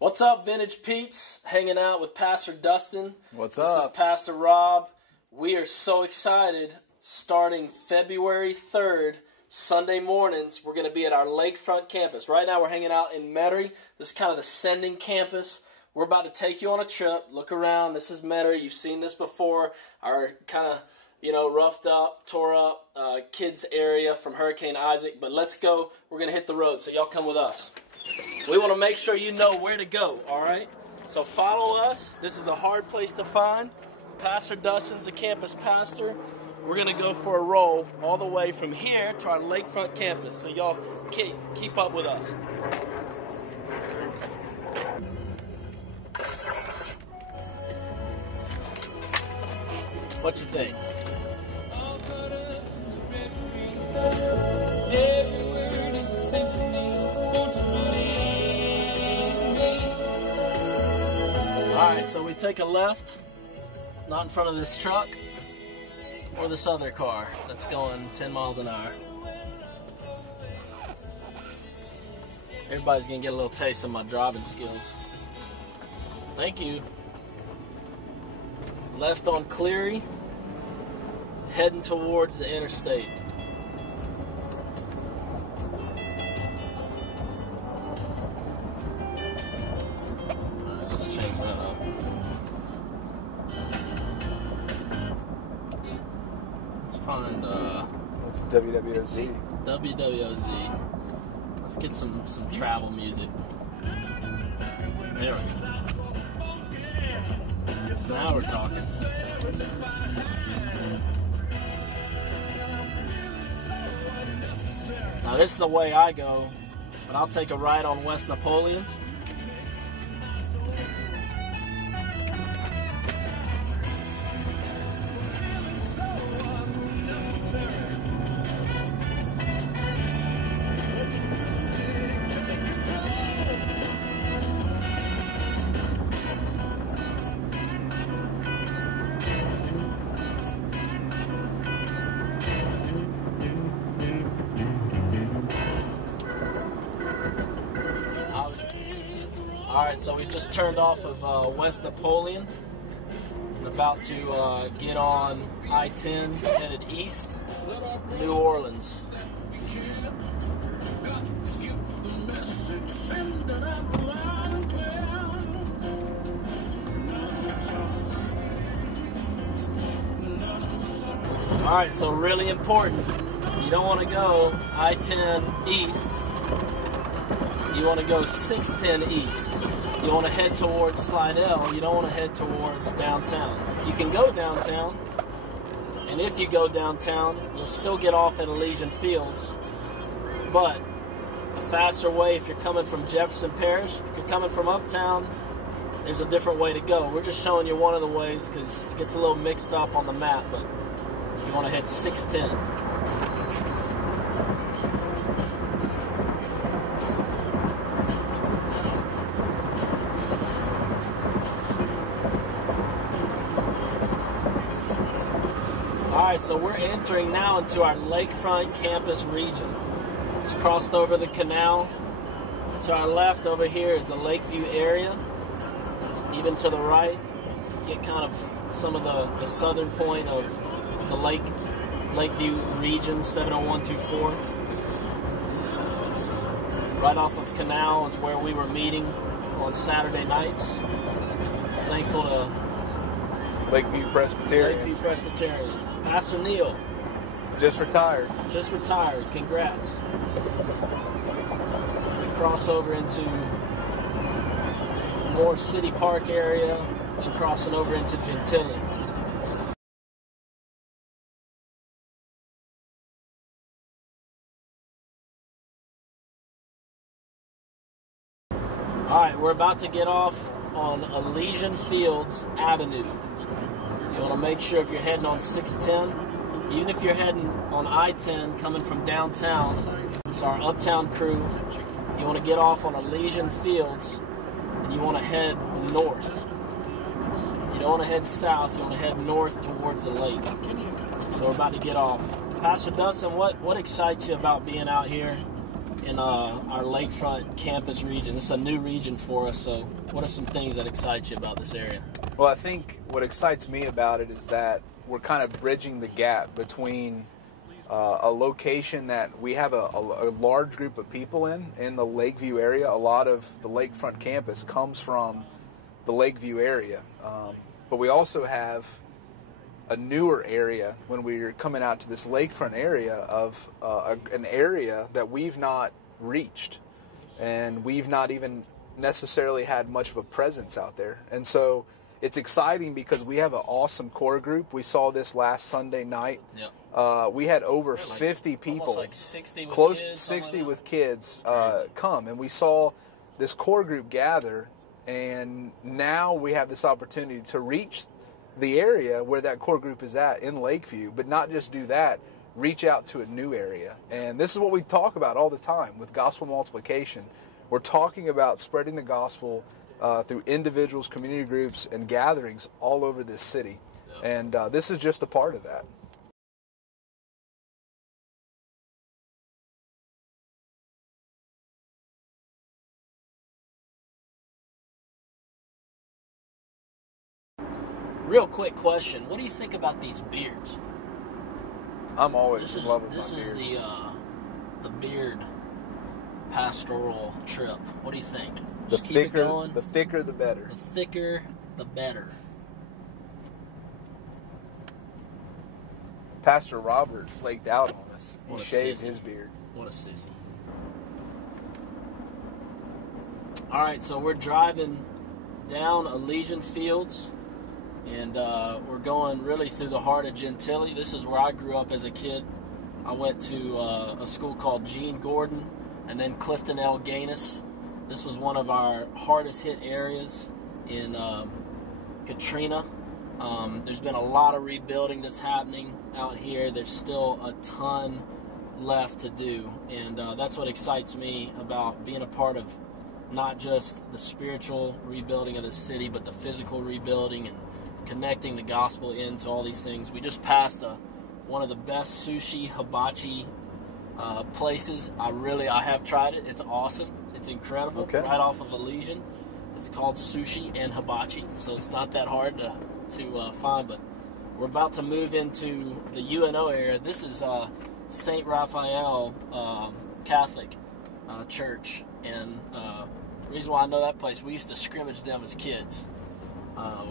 What's up, Vintage Peeps? Hanging out with Pastor Dustin. What's up? This is Pastor Rob. We are so excited. Starting February 3rd, Sunday mornings, we're going to be at our Lakefront campus. Right now we're hanging out in Metairie. This is kind of the sending campus. We're about to take you on a trip. Look around. This is Metairie. You've seen this before. Our kind of, roughed up, tore up kids area from Hurricane Isaac. But let's go. We're going to hit the road, so y'all come with us. We want to make sure you know where to go, all right? So follow us. This is a hard place to find. Pastor Dustin's the campus pastor. We're going to go for a roll all the way from here to our Lakefront campus. So y'all keep up with us. What you think? Alright, so we take a left, not in front of this truck or this other car that's going 10 miles an hour. Everybody's going to get a little taste of my driving skills. Thank you. Left on Cleary, heading towards the interstate. Alright, let's change that up. Let's find, What's WWOZ? WWOZ. Let's get some travel music. There we go. Now we're talking. Now this is the way I go, but I'll take a ride on West Napoleon. Alright, so we just turned off of West Napoleon and about to get on I-10 headed east, New Orleans. Alright, so really important, you don't want to go I-10 east, you want to go 610 east. You want to head towards Slidell, you don't want to head towards downtown. You can go downtown, and if you go downtown, you'll still get off at Elysian Fields, but a faster way if you're coming from Jefferson Parish, if you're coming from uptown, there's a different way to go. We're just showing you one of the ways because it gets a little mixed up on the map, but you want to head 610. Alright, so we're entering now into our Lakefront campus region. It's crossed over the canal. To our left over here is the Lakeview area. Even to the right, get kind of some of the southern point of the Lakeview region, 70124. Right off of Canal is where we were meeting on Saturday nights. Thankful to Lakeview Presbyterian. Lakeview Presbyterian. Pastor Neil. Just retired. Just retired. Congrats. We cross over into more City Park area and crossing over into Gentilly. Alright, we're about to get off on Elysian Fields Avenue. You want to make sure if you're heading on 610, even if you're heading on I-10 coming from downtown, it's our uptown crew, you want to get off on Elysian Fields and you want to head north. You don't want to head south, you want to head north towards the lake. So we're about to get off. Pastor Dustin, what excites you about being out here in our Lakefront campus region. This is a new region for us, so what are some things that excite you about this area? Well, I think what excites me about it is that we're kind of bridging the gap between a location that we have a large group of people in the Lakeview area. A lot of the Lakefront campus comes from the Lakeview area, but we also have a newer area when we're coming out to this Lakefront area of an area that we've not reached, and we've not even necessarily had much of a presence out there. And so it's exciting because we have an awesome core group. We saw this last Sunday night. Yep. We had over 50 people, like 60 with close kids, 60 like with kids come, and we saw this core group gather, and now we have this opportunity to reach the area where that core group is at in Lakeview, but not just do that, reach out to a new area. And this is what we talk about all the time with gospel multiplication. We're talking about spreading the gospel through individuals, community groups, and gatherings all over this city. And this is just a part of that. Real quick question: what do you think about these beards? I'm always in love with my beard. This is the beard pastoral trip. What do you think? The Just keep it thicker, going. the thicker, the better. The thicker, the better. Pastor Robert flaked out on us. What He a shaved sissy. his beard. What a sissy. All right, so we're driving down Elysian Fields, and we're going really through the heart of Gentilly. This is where I grew up as a kid. I went to a school called Gene Gordon, and then Clifton L. Gaines. This was one of our hardest hit areas in Katrina. There's been a lot of rebuilding that's happening out here. There's still a ton left to do, and that's what excites me about being a part of not just the spiritual rebuilding of the city, but the physical rebuilding and connecting the gospel into all these things. We just passed one of the best sushi hibachi places. I have tried it. It's awesome. It's incredible. Okay. Right off of Elysian. It's called Sushi and Hibachi, so it's not that hard to find. But we're about to move into the UNO area. This is St. Raphael Catholic Church, and the reason why I know that place, we used to scrimmage them as kids.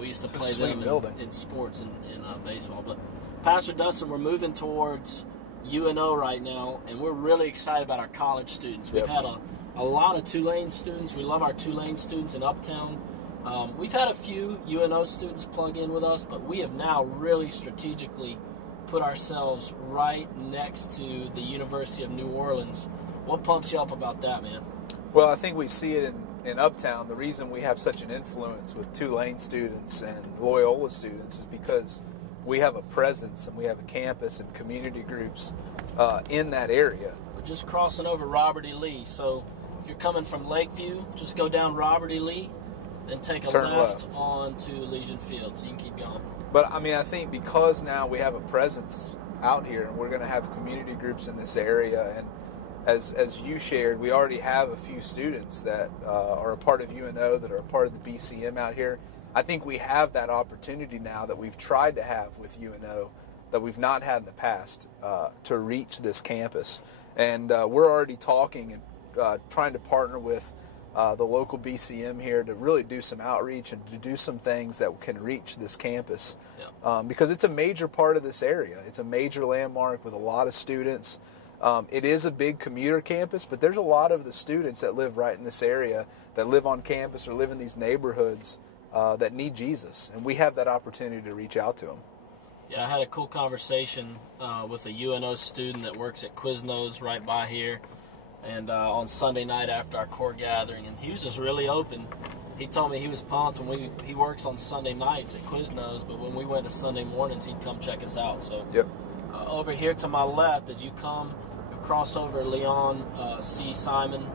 We used to play them in sports and in baseball. But Pastor Dustin, we're moving towards UNO right now, and we're really excited about our college students. We've had a lot of Tulane students. We love our Tulane students in Uptown. We've had a few UNO students plug in with us, but we have now really strategically put ourselves right next to the University of New Orleans. What pumps you up about that, man? Well, I think we see it in Uptown. The reason we have such an influence with Tulane students and Loyola students is because we have a presence and we have a campus and community groups in that area. We're just crossing over Robert E. Lee, so if you're coming from Lakeview, just go down Robert E. Lee, then take a left onto Elysian Fields. You can keep going. But, I mean, I think because now we have a presence out here and we're going to have community groups in this area, and as you shared, we already have a few students that are a part of UNO, that are a part of the BCM out here. I think we have that opportunity now that we've tried to have with UNO that we've not had in the past to reach this campus. And we're already talking and trying to partner with the local BCM here to really do some outreach and to do some things that can reach this campus. Because it's a major part of this area. It's a major landmark with a lot of students. It is a big commuter campus, but there's a lot of the students that live right in this area, that live on campus or live in these neighborhoods that need Jesus. And we have that opportunity to reach out to them. Yeah, I had a cool conversation with a UNO student that works at Quiznos right by here. And on Sunday night after our core gathering, and he was just really open. He told me he was pumped when he works on Sunday nights at Quiznos, but when we went to Sunday mornings, he'd come check us out. So over here to my left, as you cross over Leon C. Simon,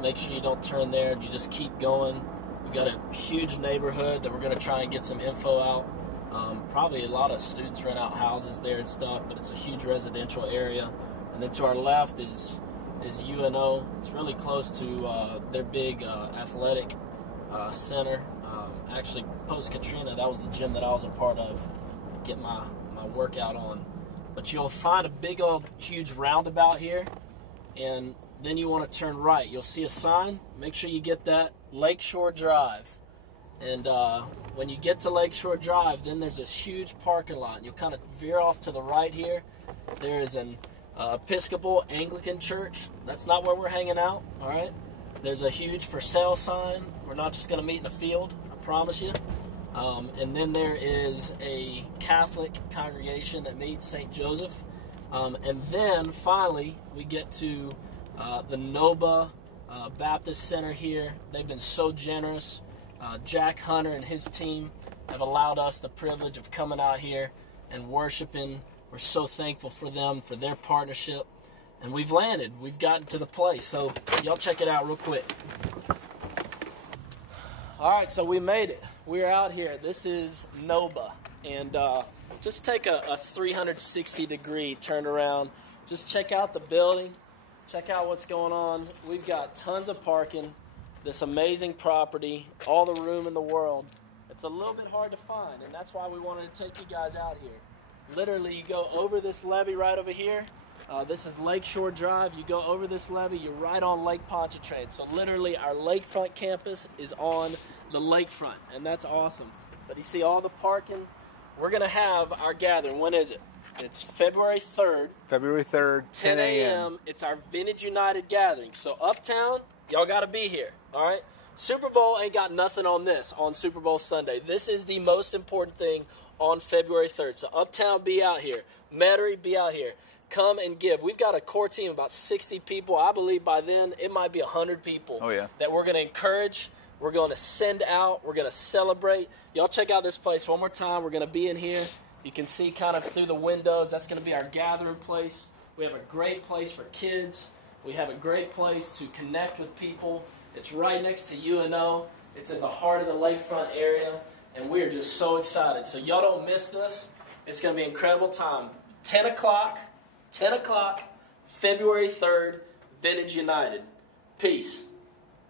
make sure you don't turn there. You just keep going. We've got a huge neighborhood that we're going to try and get some info out. Probably a lot of students rent out houses there and stuff, but it's a huge residential area. And then to our left is is UNO. It's really close to their big athletic center. Actually, post-Katrina, that was the gym that I was a part of, get my workout on. But you'll find a big old huge roundabout here, and then you want to turn right. You'll see a sign. Make sure you get that, Lakeshore Drive. And when you get to Lakeshore Drive, then there's this huge parking lot. You'll kind of veer off to the right here. There is an Episcopal Anglican church. That's not where we're hanging out, all right? There's a huge for sale sign. We're not just going to meet in a field, I promise you. And then there is a Catholic congregation that meets St. Joseph. And then finally, we get to the NOBA Baptist Center here. They've been so generous. Jack Hunter and his team have allowed us the privilege of coming out here and worshiping. We're so thankful for them, for their partnership. And we've landed. We've gotten to the place. So y'all check it out real quick. All right, so we made it. We're out here. This is NOBA. And just take a 360-degree turn around. Just check out the building. Check out what's going on. We've got tons of parking. This amazing property, all the room in the world. It's a little bit hard to find, and that's why we wanted to take you guys out here. Literally, you go over this levee right over here. This is Lakeshore Drive. You go over this levee, you're right on Lake Pontchartrain. So literally, our Lakefront campus is on the lakefront, and that's awesome. But you see all the parking. We're going to have our gathering. When is it? It's February 3rd. February 3rd, 10 a.m. It's our Vintage United gathering. So uptown, y'all got to be here, all right? Super Bowl ain't got nothing on this on Super Bowl Sunday. This is the most important thing on February 3rd. So uptown, be out here. Metairie, be out here. Come and give. We've got a core team of about 60 people. I believe by then it might be 100 people that we're going to encourage. We're going to send out. We're going to celebrate. Y'all check out this place one more time. We're going to be in here. You can see kind of through the windows. That's going to be our gathering place. We have a great place for kids. We have a great place to connect with people. It's right next to UNO. It's in the heart of the lakefront area, and we are just so excited. So y'all don't miss this. It's going to be an incredible time. 10 o'clock, February 3rd, Vintage United. Peace.